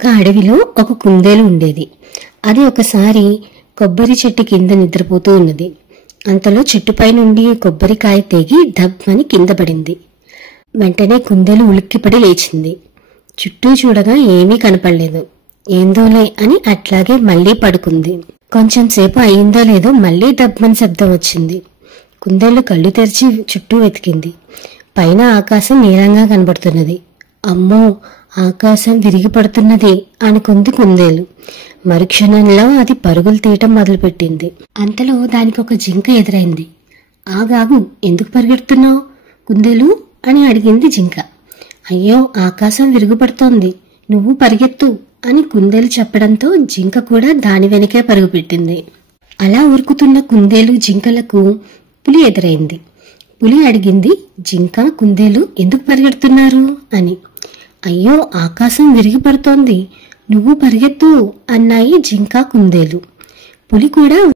ఒక అడవిలో ఒక కుందేలు ఉండేది. అది ఒకసారి కొబ్బరి చెట్టు కింద నిద్రపోతూ ఉన్నది. అంతలో చెట్టుపై నుండి కొబ్బరికాయ తెగి దబ్బని కింద పడింది. వెంటనే కుందేలు ఉలిక్కిపడి లేచింది. చుట్టూ చూడగా ఏమీ కనపడలేదు. ఏందోలే అని అట్లాగే మళ్లీ పడుకుంది. కొంచెం సేపు అయిందో లేదో మళ్లీ దబ్బని శబ్దం వచ్చింది. కుందేలు కళ్ళు తెరిచి చుట్టూ వెతికింది. పైన ఆకాశం నీలంగా కనబడుతున్నది. అమ్మో, ఆకాశం విరిగి పడుతున్నది అనుకుంది కుందేలు. మరుక్షణంలో అది పరుగులు తీయటం మొదలుపెట్టింది. అంతలో దానికి ఒక జింక ఎదురైంది. ఆగాగు, ఎందుకు పరిగెడుతున్నావు కుందేలు అని అడిగింది జింక. అయ్యో, ఆకాశం విరుగుపడుతోంది, నువ్వు పరిగెత్తు అని కుందేలు చెప్పడంతో జింక కూడా దాని వెనకే పరుగుపెట్టింది. అలా ఉరుకుతున్న కుందేలు జింకలకు పులి ఎదురైంది. పులి అడిగింది, జింక కుందేలు ఎందుకు పరిగెడుతున్నారు అని. అయ్యో, ఆకాశం విరిగి పడుతోంది, నువ్వు పరిగెత్తు అన్నాయి జింక కుందేలు. పులి కూడా